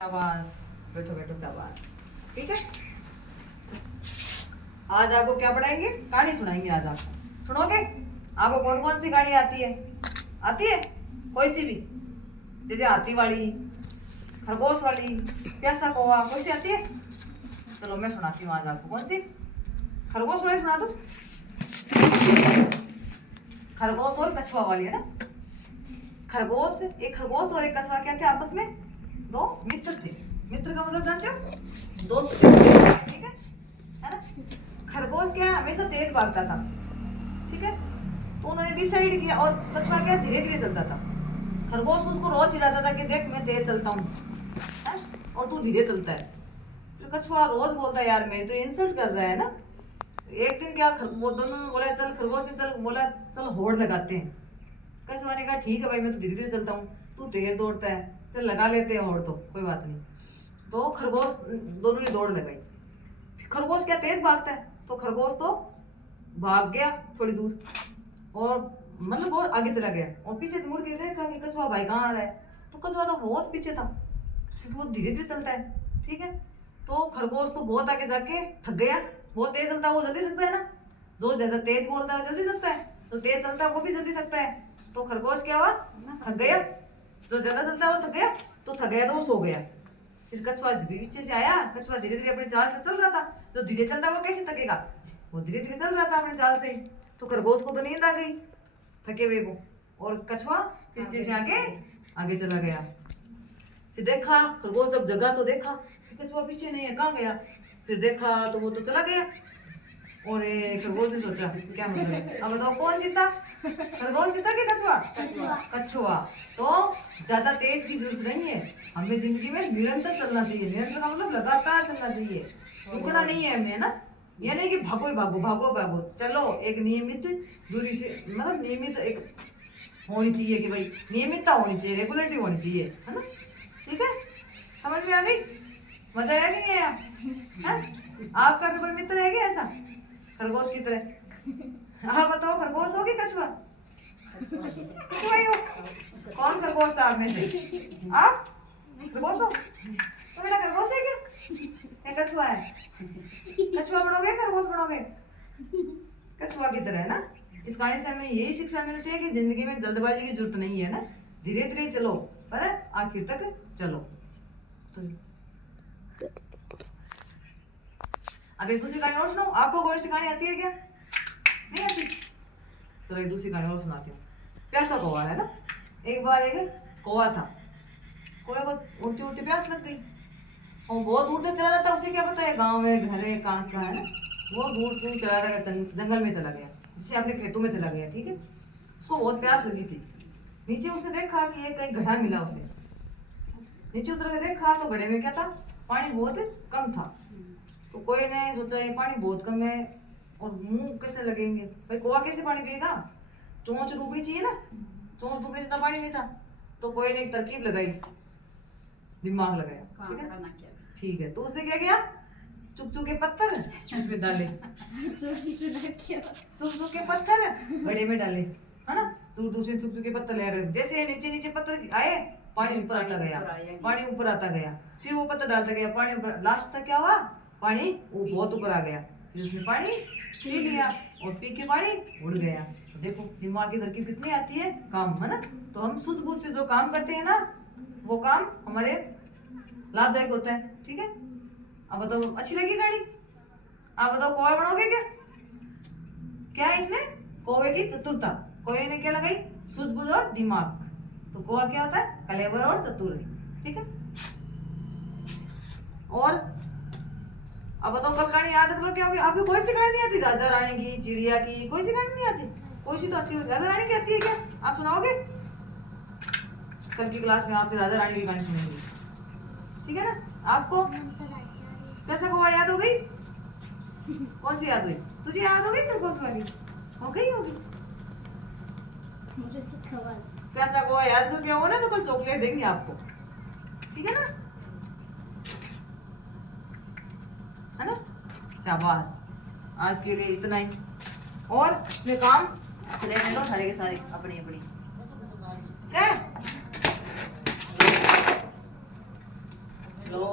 शाबाश, बैठो बैठो, शाबाश। ठीक है, आज आपको क्या पढ़ाएंगे? कहानी सुनाएंगे आज आपको। सुनोगे? आपको कौन कौन सी कहानी आती है? आती है कोई सी भी? जैसे हाथी वाली, खरगोश वाली, प्यासा कौवा, कोई सी आती है? चलो मैं सुनाती हूँ आज आपको। कौन सी? खरगोश वाली सुना दो। खरगोश और कछुआ वाली है ना। एक खरगोश और एक कछुआ क्या थे? आपस में दो मित्र थे। मित्र का मतलब जानते हो? दोस्त थे। ठीक है ना। खरगोश क्या हमेशा तेज भागता था, ठीक है, तो उन्होंने डिसाइड किया। और कछुआ क्या धीरे धीरे चलता था। खरगोश उसको रोज चिढ़ाता था कि देख मैं तेज चलता हूँ और तू धीरे चलता है। तो कछुआ रोज बोलता है यार मेरी तो इंसल्ट कर रहा है ना। एक दिन क्या वो दोनों ने बोला चल, खरगोश ने चल बोला चल होड़ लगाते हैं। कछुआ ने कहा ठीक है भाई मैं तो धीरे धीरे चलता हूँ, तू तेज दौड़ता है, चल लगा लेते हैं होड़, तो कोई बात नहीं। तो खरगोश दोनों ने दौड़ लगाई। खरगोश क्या तेज भागता है, तो खरगोश तो भाग गया थोड़ी दूर और मतलब और आगे चला गया और पीछे मुड़ के देखा कि कछुआ भाई कहाँ आ रहा है। तो कछुआ तो बहुत पीछे था क्योंकि वो धीरे धीरे चलता है, ठीक है। तो खरगोश तो बहुत आगे जाके थक गया। बहुत तेज चलता है वो जल्दी थकता है ना, जो ज्यादा तेज बोलता है जल्दी थकता है, तो तेज चलता है वो भी जल्दी थकता है। तो खरगोश क्या हुआ, थक गया। जो ज्यादा चलता है वो थक गया, तो थक गया तो वो सो गया। फिर कछुआ पीछे से आया। कछुआ धीरे धीरे अपनी चाल से चल रहा था। जो धीरे चलता है वो कैसे थकेगा, वो धीरे धीरे चल रहा था अपनी चाल से। तो खरगोश को तो नींद आ गई थके हुए को, और कछुआ पीछे से आगे आगे चला गया। फिर देखा खरगोश जब जगा तो देखा कछुआ पीछे नहीं है, कहाँ गया। फिर देखा तो वो तो चला गया। और खरगोश ने सोचा क्या मतलब है, अब बताओ कौन जीता? खरगोश जीता कि कछुआ? कछुआ। तो ज्यादा तेज की जरूरत नहीं है, हमें जिंदगी में निरंतर चलना चाहिए। निरंतर का मतलब लगातार चलना चाहिए, रुकना नहीं है हमें, है ना। ये नहीं कि भागो ही भागो भागो भागो, चलो एक नियमित दूरी से, मतलब नियमित एक होनी चाहिए कि भाई नियमितता होनी चाहिए, रेगुलरिटी होनी चाहिए, है ना। ठीक है, समझ में आ गई? मजा आया कि नहीं आया? आपका भी कोई मित्र है क्या ऐसा खरगोश की तरह? हाँ बताओ, खरगोश हो कि कछुआ? कछुआ ही हो। कौन खरगोश था आप में से? आप खरगोश हो? तो बेटा खरगोश है क्या, कछुआ है? कछुआ बनोगे खरगोश बनोगे? कछुआ की तरह है ना। इस कहानी से हमें यही शिक्षा मिलती है कि जिंदगी में जल्दबाजी की जरूरत नहीं है ना। धीरे धीरे चलो पर आखिर तक चलो। तो अब एक दूसरी कहानी और सुनाओ। आपको कोई सी कहानी आती है क्या? नहीं आती? चलो एक दूसरी कहानी और सुनाती हूँ। प्यासा कौवा है ना। एक बार एक कौवा था, कौवे को उड़ती उड़ती प्यास लग गई और बहुत दूर तक चला जाता। उसे क्या पता है गांव में घर है कहाँ क्या है ना। वो दूर दूर चला गया, जंगल में चला गया, जैसे अपने खेतों में चला गया, ठीक है। उसको बहुत प्यास लगी थी। नीचे उसने देखा कि एक कहीं घड़ा मिला उसे। नीचे उतर के देखा तो घड़े में क्या था, पानी बहुत कम था। तो कोई ने सोचा ये पानी बहुत कम है और मुंह कैसे लगेंगे, भाई कौवा कैसे पानी पिएगा, चोंच डूबनी चाहिए ना, चोंच डूबने जितना पानी नहीं था। तो कोई ने एक तरकीब लगाई, दिमाग लगाया, ठीक है। ठीक है, तो उसने क्या किया, चुप चुप के पत्थर उसमें डाले, चुप चुप के पत्थर घड़े में डाले, है ना। दूर दूर से चुप चुप के पत्थर ले आए। जैसे नीचे नीचे पत्थर आए, पानी ऊपर आता गया, पानी ऊपर आता गया। फिर वो पत्थर डालता गया, पानी ऊपर। लास्ट तक क्या हुआ, पानी वो बहुत ऊपर आ गया। फिर उसने पानी पी लिया और पी के पानी उड़ गया। तो देखो दिमाग की तरकीब कितनी आती है काम, है ना। तो हम सूझबूझ से जो काम करते हैं ना, वो काम हमारे लाभदायक होता है, ठीक है। अब बताओ अच्छी लगी कहानी? आप बताओ कौवा बनोगे क्या? क्या है इसमें, कौवे की चतुरता। कौवे ने क्या लगाई, सूझबूझ और दिमाग। तो कौवा क्या होता है, कलेवर और चतुर, ठीक है। और अब बताओ कल कहानी याद करो क्या होगी। आपको कोई सी कहानी नहीं आती? राजा रानी की, चिड़िया की, कोई सी कहानी नहीं आती? कोई सी तो आती है। राजा रानी की आती है क्या? आप सुनाओगे? कल की क्लास में आपसे राजा रानी की कहानी सुनेंगे, ठीक है ना। आपको कैसा कौवा याद हो गई? कौन सी याद हुई? तुझे याद हो गई खरगोश वाली? हो गई होगी। कैसा कौवा याद करके हो ना, तो कल चॉकलेट देंगे आपको, ठीक है ना, है ना। शाबाश, आज के लिए इतना ही। और इसमें काम रहने दो सारे के सारे अपनी अपनी। क्या लो